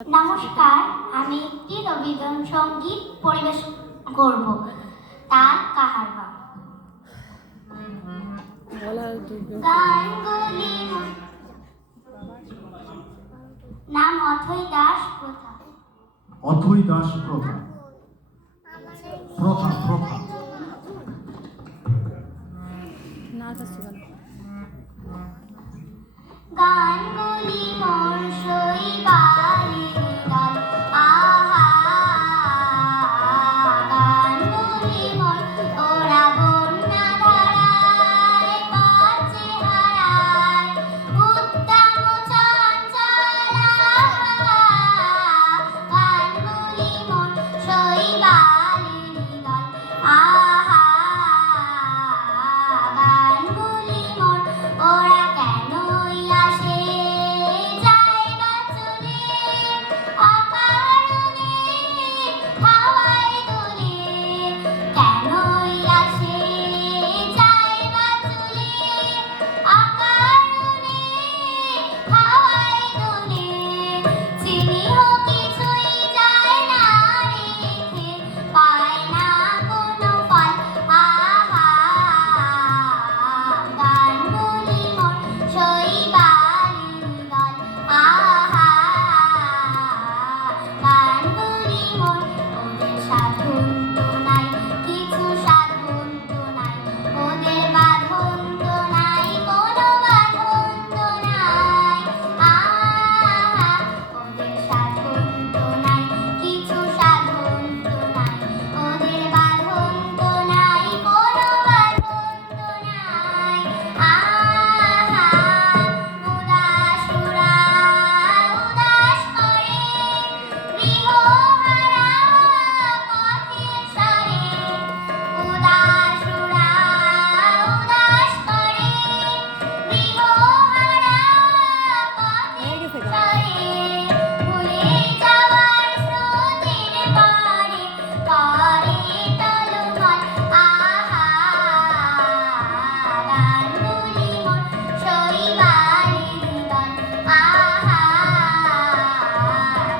नमस्कार, আমি একটি রবীন্দ্রসঙ্গীত পরিবেশন করব। তার কাহারবা। গানগুলি নাম অথৈ দাস প্রথা। অথৈ দাস প্রথা। প্রথা প্রথা গানগুলি মোর শৈবালের দল, আহা গানগুলি মোর ওরা বন্যা ধারায় পথে হারায় উদ্দাম চঞ্চল, গানগুলি মোর শৈবালের দল, আহা গানগুলি মোর ওরা কেনই আসে যায় বা চলে অকারণে হাওয়ায় দোলে, কেনই আসে যায় বা চলে অকারণে হাওয়ায় দোলে, চিনিহ কিছুই যায় না রেখে পায় না কোনো ফল, আহা গানগুলি মোর শৈবালের দল, আহা গানগুলি মোর ওদের সাধন তো নাই, কিছু সাধন তো নাই, ওদের বাঁধন তো নাই, কোনো বাঁধন তো নাই, আহা ওদের সাধন তো নাই, কিছু সাধন তো নাই, ওদের বাঁধন তো নাই, কোনো বাঁধন তো নাই, আহা উদাসুরা উদাস করে গৃহহারা পথের সরে, উদাসুরা উদাস করে গৃহহারা পথের সরে, ভুলে যাওয়ার স্রোতের পারে করে টলমল, আহা গানগুলি মোর শৈবালের দল, আহা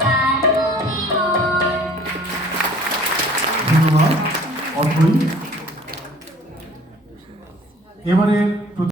গানগুলি মোর। ধন্যবাদ অথৈ। এবারে